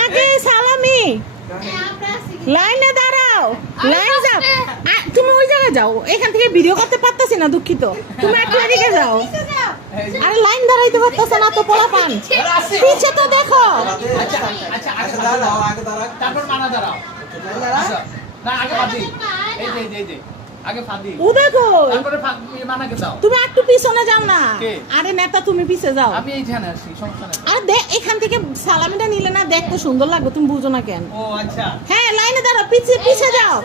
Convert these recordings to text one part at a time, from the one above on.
আগে সালামি লাইনে দাঁড়াও লাইন যাও তুমি ওই জায়গায় যাও এখান থেকে ভিডিও করতে পারতাছি না দুঃখিত তুমি একটু এদিকে যাও আরে লাইন দাঁড়াইতে পারতাছ না তো পোলা পান পিছে তো দেখো আচ্ছা আচ্ছা আচ্ছা দাঁড়াও আগে দাঁড়াও তারপর মানা দাঁড়াও না আগে ফাদি এই আগে ফাদি উদয় কো তারপরে মানাকে দাও তুমি একটু পিছনে যাও না আরে নেতা তুমি পিছে যাও আমি এইখানে আসি সমস্যা নাই আরে দেখ এখান থেকে সালামিটা নিলে না দেখতে সুন্দর লাগবে তুমি বুঝো না কেন ও আচ্ছা হ্যাঁ লাইনে দাঁড়াও পিছে যাও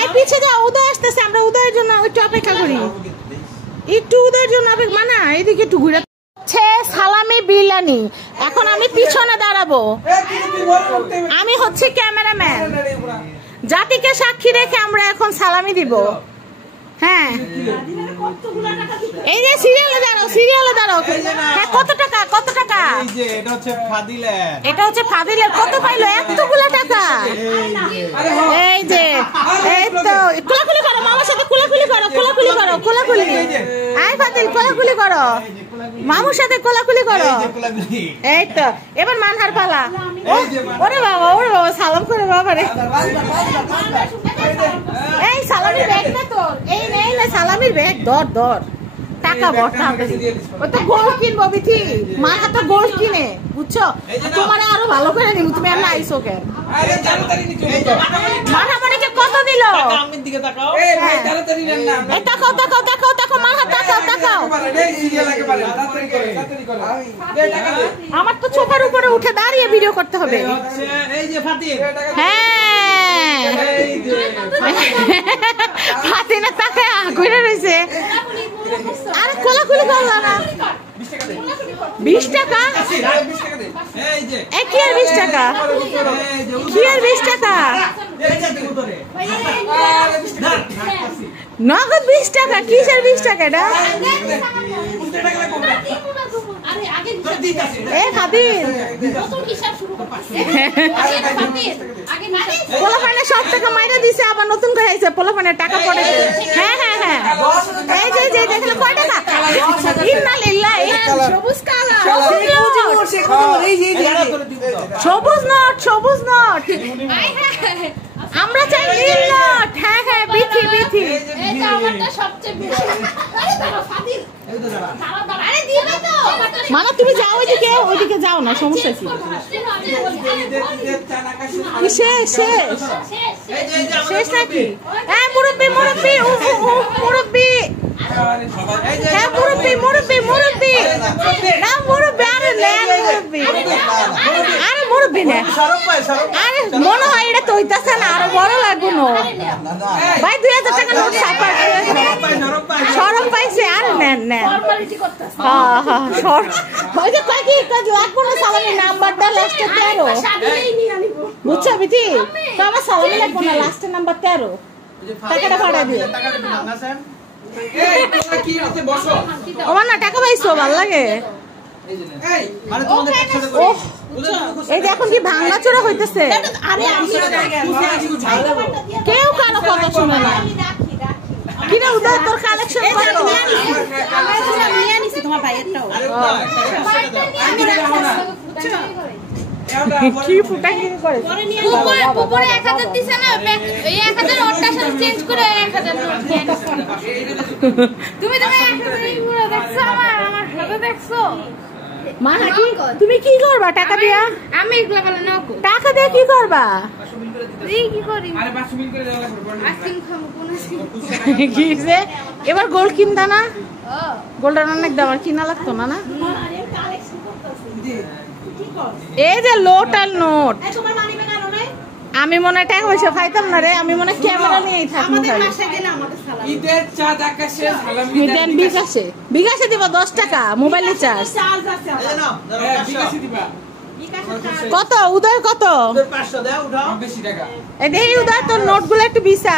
এই পিছে যাও উদয় আসতেছে আমরা উদয়ের জন্য একটু অপেক্ষা করি একটু উদয়ের জন্য অপেক্ষা মানা এইদিকে একটু ঘুরে সালামি বিরিয়ানি এখন আমি পিছনে দাঁড়াবো আমি হচ্ছে ক্যামেরাম্যান জাতিকে সাক্ষী রেখে আমরা এখন সালামি দিব হ্যাঁ এই যে সিরিয়ালে দাঁড়াও হ্যাঁ কত টাকা এই যে এটা হচ্ছে ফাদিলের কত পাইলো এতগুলো টাকা এই যে এই তো কোলাকুলি করো মামার সাথে কোলাকুলি করো আই ফাদিল কোলাকুলি করো মামুর সাথে কোলাকুলি করো এই তো এবার মানহার পালা ওরে বাবা সালাম করে বাবা রে এই সালামির ব্যাগ না তোর এই নেই না সালামির ব্যাগ ধর টাকা বড়টা ও তো গোল্ড কিনবো বিথি মাথা তো গোল্ড কিনে বুঝছো তোমারে আরো ভালো করে দিব তুমি আর আইছো কেন আরে তাড়াতাড়ি নিচে মানামণিকে কত দিল টাকা আমির দিকে তাকাও এই ভাই তাড়াতাড়ি নেন না এই তাকাও মাহা তাকাও এই সিরিয়াল আগে পারে তাড়াতাড়ি করো এই টাকা দে আমার তো চোখের উপরে উঠে দাঁড়িয়ে ভিডিও করতে হবে এই যে ফাতিম হ্যাঁ এই যে ফাতিনা তাকে ঘুরে রইছে আরে কোলাকুলি করলা না 20 টাকা 20 টাকা দে এই যে এ কি আর 20 টাকা কি আর 20 টাকা এই যে ভিতরে নগদ 20 টাকা কিসের 20 টাকা এটা আরে আগে এ ফাদিল নতুন হিসাব শুরু করতেছে আগে পোলাপানে সব টাকা মাইরা দিছে আবার নতুন করে আইছে পোলাপানে টাকা পড়েছে হ্যাঁ এই যে দেখলে কয় টাকা ইন্নালিল্লাহ সবুজ কালা সবুজ নোট আমরা চাই নীল নোট হ্যাঁ বিথি এটা আমারটা সবচেয়ে বেশি আরে দাঁড়া ফাদিল আরে দিবে তো মানে তুমি যাও ওইদিকে যাও না সমস্যা কি শেষ নাকি হ্যাঁ মুরব্বি হ্যাঁ মুরব্বি না মুরব্বি আরে মুরব্বি না আরে মনে হয় এটা তৈতাছে না আরো বড় লাগবে না ভাই 2000 টাকা নোট ছাপা সরম পাইছে আরে নেন হ্যাঁ ওই যে কয় কি লাগবে না সালামি নাম্বারটা লাস্টে 13 বুঝছো বিথি তো আমার সালামি লাগবে না লাস্টের নাম্বার 13 টাকাটা ভাড়া দিও এই তোমরা কি হচ্ছে বসো ওমা না টাকা পাইছো ভালো লাগে এই মানে তোমাদের একসাথে ও এই দেখো কি ভাঙা চোরা হইতেছে আরে আমি কেউ কারো কথা শুনে না কিনা উদয় তোর কালেকশন করো নিয়ে নিছি তোমার ভাইয়েরটাও আমি রাখো না কি ফুটাঙ্গি করে উপরে 1000 দিছে না এই 1000 ওরটার সাথে চেঞ্জ করে 1000 নোট দিয়ে তুমি 1000 পুরো দেখছো আমার হাতে দেখছো মানা কি তুমি কি করবা টাকা দিয়া আমি এগুলা বলে নাও টাকা দিয়ে কি করবা এই কি করি আরে 500 মিল করে দেওয়া লাগবে আইসক্রিম খাবো কোন আইসক্রিম কিছে এবার গোল্ড কিনতা না ও গোল্ডের অনেক দাম আর কিনা লাগতো না আরে কালেকশন করতেছি এই যে লোট আর নোট এই তোমার মানিবে না নাই আমি মনে টাকা পয়সা খাইতাম না রে আমি মনে ক্যামেরা নিয়েই থাকবো আমাদের বাসায় গেলে আমাদের সালাম ঈদের চাঁদ আকাশে সালামি দেন বিকাশে দিব 10 টাকা মোবাইলে চার্জ চার্জ আছে এই নাও বিকাশে দিবা কত উদয় কত 500 দাও উঠাও বেশি টাকা এই দেই উদয় তোর নোটগুলো একটু বিছা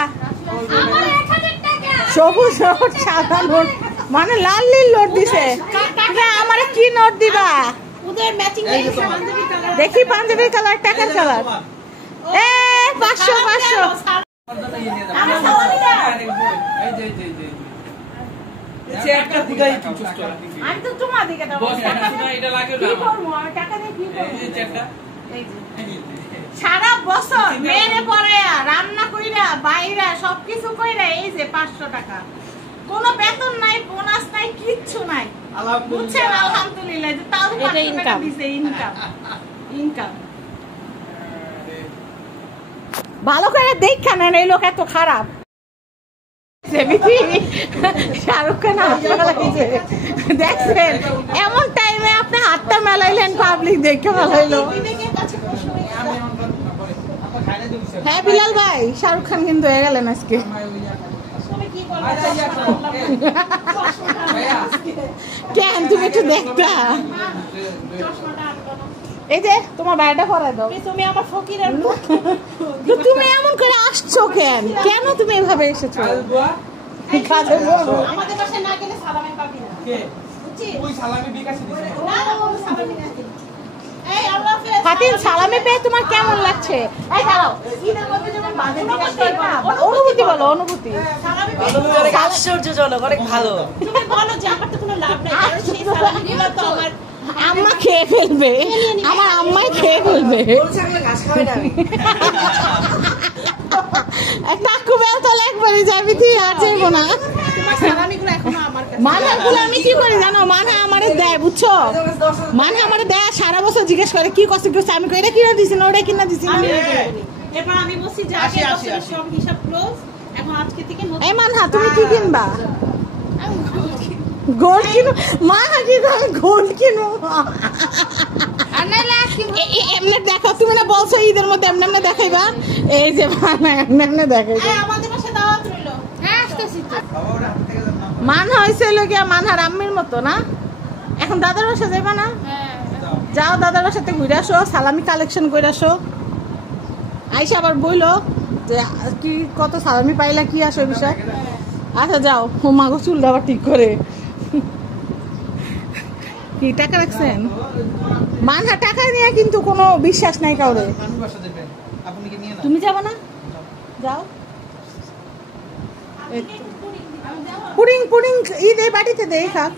আমার 1000 টাকা সবুজ নোট সাদা নোট মানে লাল নীল নোট দিছে আমারে কি নোট দিবা ওদের ম্যাচিং পাঞ্জাবি কালার দেখি পাঞ্জাবি কালার টাকার কালার এ 500 আমার সালামি দাও এই যে আমি তো তোমার দিকে টাকা দিয়ে কি করবো? সারা বছর মেরে পরে রান্না কইরা বাইরা সবকিছু কইরা এই যে 500 টাকা, কোনো বেতন নাই, বোনাস নাই, কিচ্ছু নাই, বুঝছেন? আলহামদুলিল্লাহ, তাও এটা ইনকাম দিছে, ইনকাম ভালো করে দেখা নেন। এই লোক এত খারাপ। শাহরুখ খান দেখছেন এমন টাইমে আপনি হাতটা মেলাইলেন, পাবলিক দেখে মেলাইলো। হ্যাঁ বিলাল ভাই, শাহরুখ খান কিন্তু হয়ে গেলেন আজকে। কেন তুমি একটু দেখতা? এই যে তোমার বাড়িটা পরাই দাও। তুমি আমার ফকিরের তো তুমি এমন করে আসছো কেন? কেন তুমি এভাবে এসেছো? আমাদের বাসায় না গেলে সালামি পাবি না। ওই সালামি বিকাশে দিছে না, ওই সালামি না। এই আল্লাহ হাফেজ। ফাতিন, সালামি পেয়ে তোমার কেমন লাগছে? এই দাঁড়াও, ঈদের মধ্যে যখন বাজে জিজ্ঞেস করবা, অনুভূতি বলো, অনুভূতি। সালামি পেয়ে আশ্চর্যজনক, অনেক ভালো। তুমি বলো যে আমার তো কোনো লাভ নাই, কারণ সেই সালামিগুলো তো আমার আম্মা খেয়ে ফেলবে, আমার আম্মাই খেয়ে ফেলবে। একটা কুবেল তো একবারই যাবি, তুই আর যাইবো না। মানহাগুলো আমি কি করি জানো? মানহা আমারে দেয়, বুঝছো? মানহা আমারে দেয়, সারা বছর জিজ্ঞেস করে কি কষ্ট করছে, আমি এটা কিনা দিছি না, ওটা কিনা দিছি না। এবার আমি বলছি যে আগে বছরের সব হিসাব ক্লোজ, এখন আজকে থেকে এই মানহা তুমি কি কিনবা? গোল্ড কিনো। মানহা কি করে গোল্ড কিনো? এমনি দেখো, তুমি না বলছো ঈদের মধ্যে এমনি এমনি দেখাইবা। এই যে মানহা এমনি এমনি দেখাইবা। আমাদের বাসায় দাওয়াত রইলো। হ্যাঁ আসতেছি। মানহা হইছে লগিয়া মানহার আম্মির মতো না? এখন দাদার বাসা যাইবা না? যাও, দাদার বাসাতে ঘুরে আসো, সালামি কালেকশন করে আসো। আইসা আবার বইলো যে কি কত সালামি পাইলা, কি আসো বিষয়। আচ্ছা যাও, ও মাগো চুলটা আবার ঠিক করে। কি টাকা রাখছেন? মানহা টাকা নিয়ে কিন্তু কোনো বিশ্বাস নাই কাউরে। তুমি যাবো না? যাও। পুডিং পুডিং ঈদ এই বাড়িতে দেই খাক।